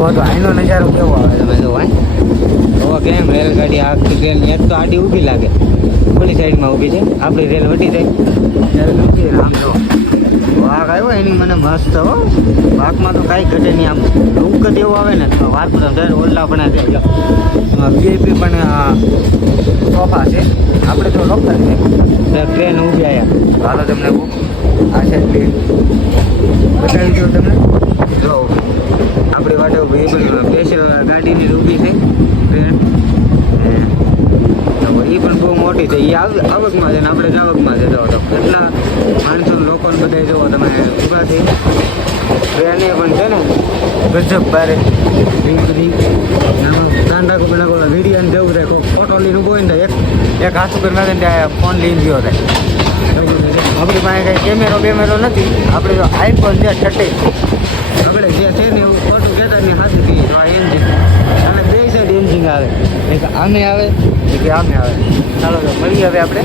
તો અહીંનો નજારો કેવો આવે તમે જો તો કેમ રેલગાડી આખી ટ્રેન એક તો આડી ઊભી લાગે, ઓલી સાઈડમાં ઊભી છે, આપણી રેલ વટી જાય ત્યારે ઊભી આમ જો વાઘ આવ્યો એની મને મસ્ત હો, વાઘમાં તો કાંઈ ઘટે નહીં, આમ લુક જ એવું આવે ને તો વાત બધા ઓલા પણ છે, વીઆઈપી પણ સોફા છે, આપણે તો લોકલ છે, ટ્રેન ઊભી આવ્યા હાલો તમને આ સાઈડ બતાવી દઉં તમને જો આપણી વાટે સ્પેશિયલ ગાડીની ઊભી છે ટ્રેન, એ પણ બહુ મોટી છે, એ આવકમાં છે ને આપણે જાવકમાં છે, જો કેટલા માણસો લોકોને બધા જુઓ તમે ઊભા થઈ, ટ્રેને પણ છે ને ગજબ બારે બધી ધ્યાન રાખો પેલા વિડીયો ને જવું થાય, ફોટો લઈને ઊભો હોય ને એક હાથ ઉપર નાખે ને ફોન લઈને ગયો થાય, આપણી પાસે કંઈ કેમેરો નથી, આપણે જો આઈફોન છે 30 આપણે જે છે ને એવું ફોટો કહેતા ને હાથું કહીએ તો આ એન્જિન અને બે સાઈડ એન્જિન આવે, એક આમે આવે એક આમે આવે, ચાલો તો મળીએ હવે આપણે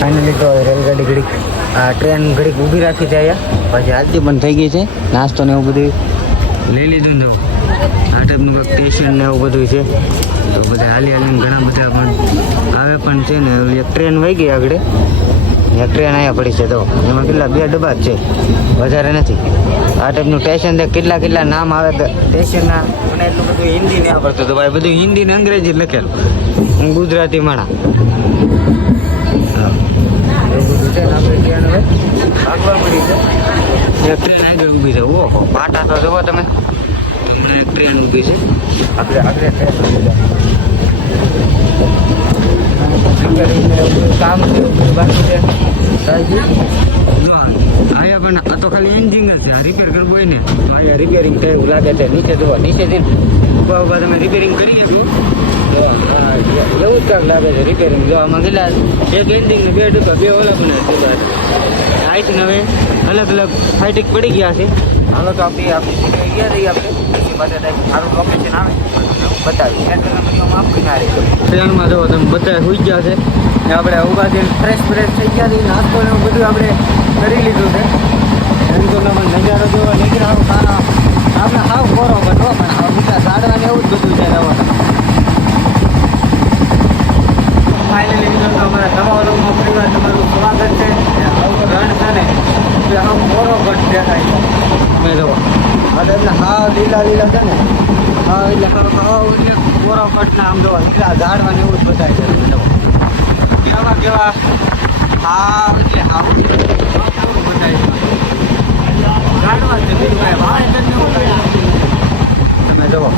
ફાઇનલી તો રેલગાડી ઘડીક આ ટ્રેન ઘડીક ઊભી રાખી છે અહીંયા, પછી હાલતી પણ થઈ ગઈ છે, નાસ્તો ને એવું બધું લઈ લીધું ને જો આ ટાઈપનું કંઈક સ્ટેશન ને એવું બધું છે, તો બધા હાલીને ઘણા બધા પણ આવે પણ છે ને, એક ટ્રેન વહી ગઈ આગળ, એક ટ્રેન અહીંયા પડી છે, તો એમાં કેટલા 2 ડબ્બા જ છે, વધારે નથી, આ ટાઈપનું સ્ટેશન કેટલા નામ આવે સ્ટેશનના, મને એટલું બધું હિન્દી નહીં આવડતું તો ભાઈ, બધું હિન્દી ને અંગ્રેજી લખેલું, હું ગુજરાતી માણા એવું બધું છે ને, આપણે ટ્રેન હવે ભાગવા પડી છે, એક ટ્રેન આગળ ઊભી છે, ઓહો પાટા તો જુઓ તમે, એક ટ્રેન ઊભી છે, આપણે આગળ ટ્રેન ઊભી છે, કામ બાકી છે અહીંયા પણ આ તો ખાલી એન્જિન જ છે, આ રિપેર કરવું હોય ને અહીંયા રિપેરિંગ થાય એવું લાગે છે, નીચે જોવા નીચેથી ઉભા તમે રિપેરિંગ કરી શકું તો એવું જ કાંક લાગે છે રિપેરિંગ, જો આમાં કેટલા એક એન્જિન ને 2 ડબ્બા 2 ઓલા પણ આઈસ ને હવે અલગ ફાઇટિંગ પડી ગયા છે, હાલો તો આપણી ગયા જઈએ આપણે પાસે સારું લોકેશન આવે બતાવી ટ્રેનમાં જો તમે બધા સુઈ ગયા છે ને, આપણે ઊભા થઈને ફ્રેશ થઈ ગયા છે, નાસ્તો ને એવું બધું આપણે કરી લીધું છે, એન્જોનો પણ નજારો જોવો નીકળ્યો આપણે હાવ ખોરો બનો પણ હાવ બીજા ઝાડવાને એવું જ બધું છે રવા. ફાઇનલી મિત્રો અમારા નવા રૂમમાં પરિવાર તમારું સ્વાગત છે, આવું રણ છે ને એ હાવ ખોરો ઘટ દેખાય છે, તમે જુઓ એટલે હાવ લીલા છે ને, હા એટલે હાવ એટલે ખોરો ઘટના આમ જોવા લીલા ઝાડવાને એવું જ બતાય છે, તમે જુઓ કેવા હાવ એટલે હાવ બતાય છે, ઝાડવા છે બીજું કાંઈ વાવે તમે જુઓ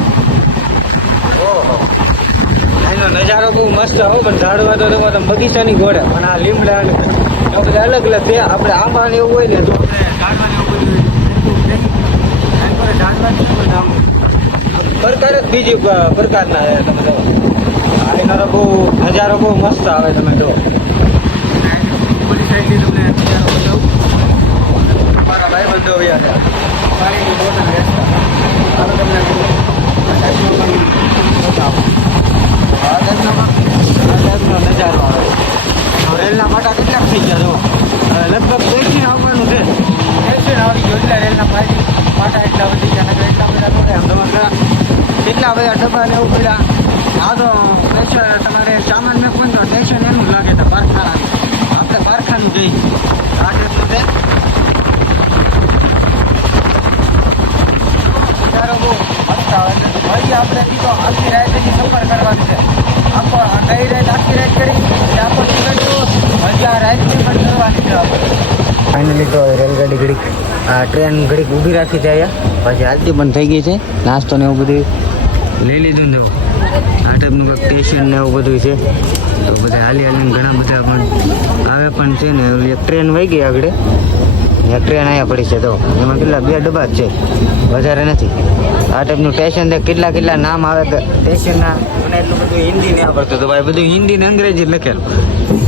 ઓહો એનો નજારો બહુ મસ્ત હો, પણ ઝાડવા તો જુઓ તમે બગીચાની ઘોડે, પણ આ લીમડા ને બધા અલગ છે, આપણે આંબા ને એવું હોય ને તો આપણે ઝાડવા ને એવું હોય પ્રકાર જ બીજી પ્રકારના તમે જુઓ, એનો તો બહુ નજારો બહુ મસ્ત આવે, તમે જુઓ સાઈડથી તમને નજારો બતાવું, મારા ભાઈ બંધો આવ્યા છે પાણીની બોટલ વેચતા, મારો તમને બતાવો આ ટાઈપનો નજારો આવે, રેલના પાટા કેટલાક થઈ ગયા જો લગભગ 30 આવવાનું છે, 30 આવી ગયો એટલે રેલના પાટા એટલા વધી ગયા, એટલા બધા થોડે અમદાવાદના કેટલા બધા ડબ્બા ને એવું પડ્યા, આ તો પ્રેશર તમારે સામાન મેકવાનું તો સ્ટેશન એનું લાગે છે કારખાના, આપણે કારખાનું જઈ આ ટાઈપનું છે, નજારો બહુ મસ્ત આવે છે, ભાઈ આપણે તો આખી રાત હજી સફર કરવાની છે, આખો ગઈ રાત આખી રાત કરી આખો ટિકિટ હજી આ રાતની પણ કરવાની છે આપણે. ફાઇનલી તો રેલગાડી ઘડીક આ ટ્રેન ઘડીક ઊભી રાખી છે અહીંયા, પછી હાલતી પણ થઈ ગઈ છે, નાસ્તો ને એવું બધું લઈ લીધું ને જો આ ટાઈપનું કંઈક સ્ટેશન ને એવું બધું છે, તો બધા હાલીને ઘણા બધા પણ આવે પણ છે ને, એક ટ્રેન વહી ગઈ આગળ, એક ટ્રેન અહીંયા પડી છે, તો એમાં કેટલા 2 ડબ્બા જ છે, વધારે નથી, આ ટાઈપનું સ્ટેશન કેટલા નામ આવે સ્ટેશનના, મને એટલું બધું હિન્દી નહીં આવડતું તો ભાઈ, બધું હિન્દી ને અંગ્રેજી લખેલું,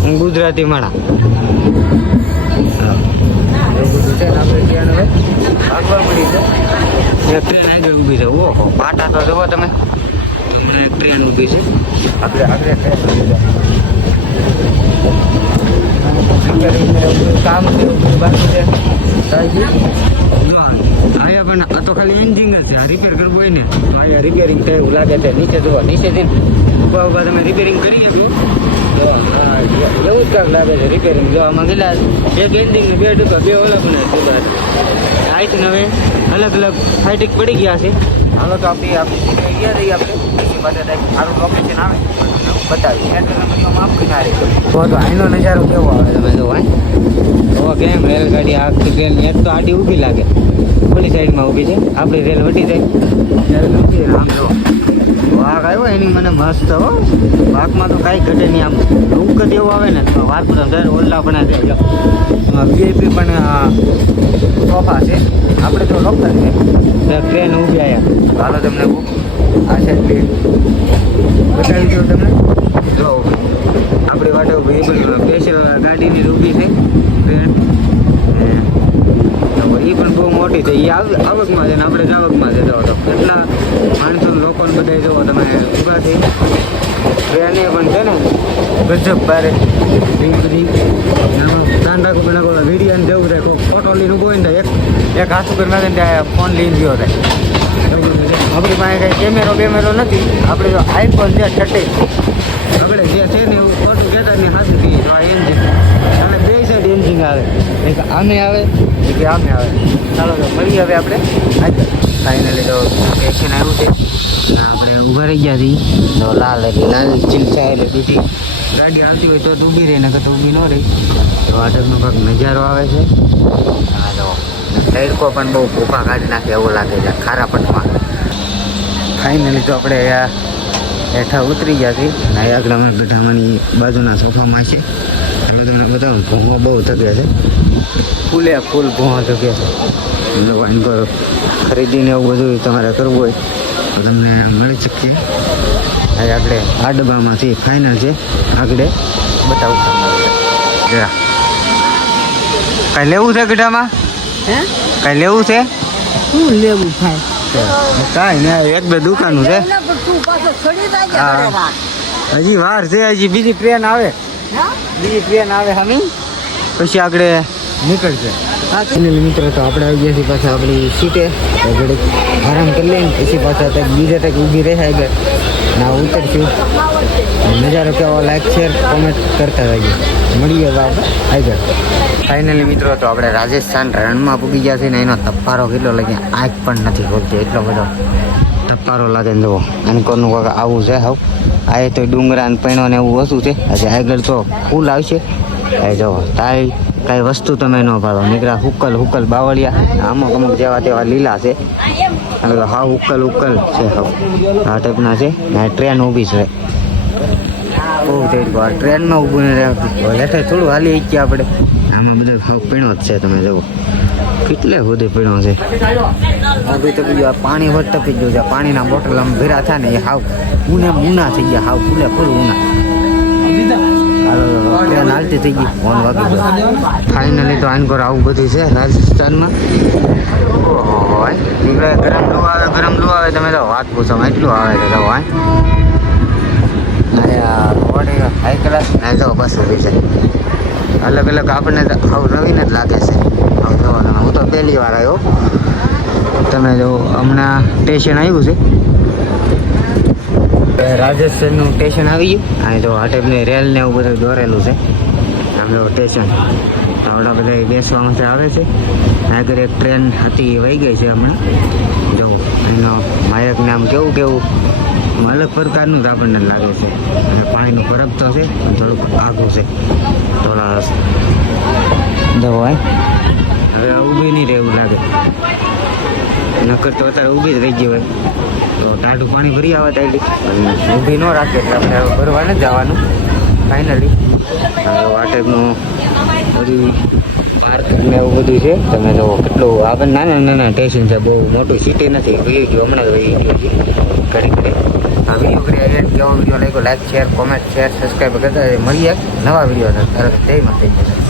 હું ગુજરાતી માણા એવું બધું છે ને, આપણે ટ્રેન હવે ભાગવા પડી છે, એક ટ્રેન આગળ ઊભી છે, ઓહો પાટા તો જુઓ તમે, એક ટ્રેન ઊભી છે, આપણે આગળ ટ્રેન ઊભી છે, કામ બાકી છે, અહીંયા પણ આ તો ખાલી એન્જિન જ છે. આ રિપેર કરવું હોય ને તો અહીંયા રિપેરિંગ થાય એવું લાગે છે. નીચે જોવા, નીચેથી ઉભા ઉભા તમે રિપેરિંગ કરી શકો. જો હા એવું જ કાંક લાગે છે રિપેરિંગ. જો આમાં કેટલા એક એન્જિન બે ડબ્બા બે ઓલા પણ આઈટ ને હવે અલગ અલગ ફાઇટિંગ પડી ગયા છે. હાલો તો આપણે ગયા રહીએ આપણે બીજી પાસે સારું લોકેશન આવે બતાવી માફ કિનારે. તો અહીંનો નજારો કેવો આવે તમે જો તો કેમ રેલગાડી આખી ટ્રેન એક તો આડી ઊભી લાગે, ઓલી સાઈડમાં ઊભી છે. આપણી રેલ વટી જાય ત્યારે ઊભી આમ જો વાઘ આવ્યો એની મને મસ્ત હો. વાઘમાં તો કાંઈ ઘટે નહીં. આમ ઊંઘ એવું આવે ને તો વાત કરો ત્યારે ઓલા પણ જાય. વીઆઈપી પણ સોફા છે. આપણે તો લોકલ છે. ટ્રેન ઊભી આવ્યા હાલો તમને આ સાઈડ બતાવી દઉં તમને. જો આપણી વાટે સ્પેશિયલ ગાડીની ઊભી છે ટ્રેન. એ પણ બહુ મોટી છે. એ આવકમાં છે ને આપણે જાવકમાં છે. તો કેટલા માણસો લોકોને બધા જુઓ તમે ઊભા થઈ. ટ્રેને પણ છે ને ગજબ બારે બધી ધ્યાન રાખવું પણ વિડીયો જવું થાય. કોઈ ફોટો લઈને ઊભો હોય ને એક હાથ ઉપર નાખે ત્યાં ફોન લઈને ગયો થાય. આપણી પાસે કંઈ કેમેરો નથી. આપણે જો આઈફોન છે 30 આપણે જે છે ને એવું ફોટો કહેતા ને હાથ થઈ એન્જિન અને બે સાઈડ એન્જિન આવે. એક આમે આવે એક આમે આવે. ચાલો તો મળીએ હવે આપણે આગળ. ફાઇનલી તો એક્શન આવ્યું છે. આપણે ઊભા રહી ગયા હતી તો લાલ ચીલચા એટલે બીજી ગાડી આવતી હોય તો ઊભી રહી, નકર તો ઊભી ન રહી. તો વાટરનો ભાગ નજારો આવે છે. અને તો તડકો પણ બહુ ભૂખા કાઢી નાખે એવું લાગે છે ખારા પટમાં. ફાઇનલી તો આપણે હેઠા ઉતરી ગયા હતી અને આગળ અમે બેઠામાંની બાજુના સોફામાં છે. તમે તમને બતાવું ભૂંગો બહુ થગ્યા છે. ફૂલ ભૂંગો થગ્યા છે. લોકો એમ કરો ખરીદીને એવું બધું તમારે કરવું હોય તો તમને મળી શકીએ. હવે આપણે આ ડબ્બામાંથી ફાઇનલ છે આગળ બતાવું જરા. કાંઈ લેવું છે ગઢામાં? કાંઈ લેવું છે? શું લેવું થાય? કાંઈ ને એક બે દુકાનું છે. હજી વાર છે. હજી બીજી ટ્રેન આવે હમી પછી આગળ નીકળશે. મિત્રો તો આપણે આવી ગયા છીએ પાછા આપણી સીટે. ઘડીક આરામ કરી લઈને પછી પાછા બીજે તક ઊભી રહે આગળ ના ઉતરશું. નજારો કેવો લાઈક શેર કોમેન્ટ કરતા રહીએ. મળીએ આપણે આગળ. ફાઇનલી મિત્રો તો આપણે રાજસ્થાન રણમાં પૂગી ગયા છે ને એનો તપારો કેટલો લાગે આંખ પણ નથી ખોલતી એટલો બધો તપારો લાગે ને. જુઓ અને કોનું કાંક આવું છે હાવ. આ તો ડુંગરા ને પૈણો ને એવું ઓછું છે. હજી આગળ તો ફૂલ આવશે. એ જુઓ તાઈ કાંઈ વસ્તુ તમે ન પાડો નીકળ્યા હુકલ બાવળિયા અમુક જેવા તેવા લીલા છે. અને હાવ હુકલ છે હાવ આ ટાઈપના છે. ને ટ્રેન ઊભી છે બહુ તડકો. આ ટ્રેનમાં ઊભું ને હેઠે થોડું હાલી ગયા આપણે. આમાં બધો હાવ પીણો જ છે. તમે જુઓ કેટલે સુધી પીણો છે. ઊભી તપી ગયો પાણી હોત તપી ગયું છે. પાણીના બોટલ આમ ભેરા થાય ને એ હાવ ઉના થઈ ગયા. હાવ ફૂલ ઉના. ટ્રેન હાલતી થઈ ગઈ ફોન વાગી ગયો. ફાઇનલી તો આનકોર આવું બધું છે રાજસ્થાનમાં. ગરમ લૂ આવે તમે તો વાત પૂછો એટલું આવે છે. તો હાઈ ક્લાસ ને તો બસ ઊભી છે. અલગ આપણને હાવ નવીન જ લાગે છે. હું તો પહેલી વાર આવ્યો. તમે જો હમણાં સ્ટેશન આવ્યું છે રાજસ્થાનનું સ્ટેશન આવી ગયું. અહીં તો આ ટાઈપની રેલ ને એવું બધું દોરેલું છે. આમ જો સ્ટેશન આવડા બધા બેસવા માટે આવે છે. આગળ એક ટ્રેન હતી વહી ગઈ છે હમણાં. જો એનો માયક નામ કેવું અલગ પ્રકારનું જ આપણને લાગે છે. અને પાણીનું બરફ તો છે પણ થોડુંક આઘું છે. થોડા દવા હવે ઊભી નહીં રહેવું લાગે. નકર તો અત્યારે ઊભી જ રહી ગઈ હોય તો ટાઢું પાણી ભરી આવે તાઈડી ઊભી ન રાખે એટલે આપણે હવે ભરવા નથી જવાનું. ફાઇનલી આ ટાઈપનું બધું પાર્ક ને એવું બધું છે. તમે જો કેટલું આગળ નાના સ્ટેશન છે. બહુ મોટું સિટી નથી. વહી ગયું હમણાં વહી ગયું ઘડી આ વિડીયો કરી કેવો વિડીયો લાગ્યો લાઈક શેર કોમેન્ટ સબસ્ક્રાઈબ કરતા મળીએ નવા વિડીયો. જય માતા.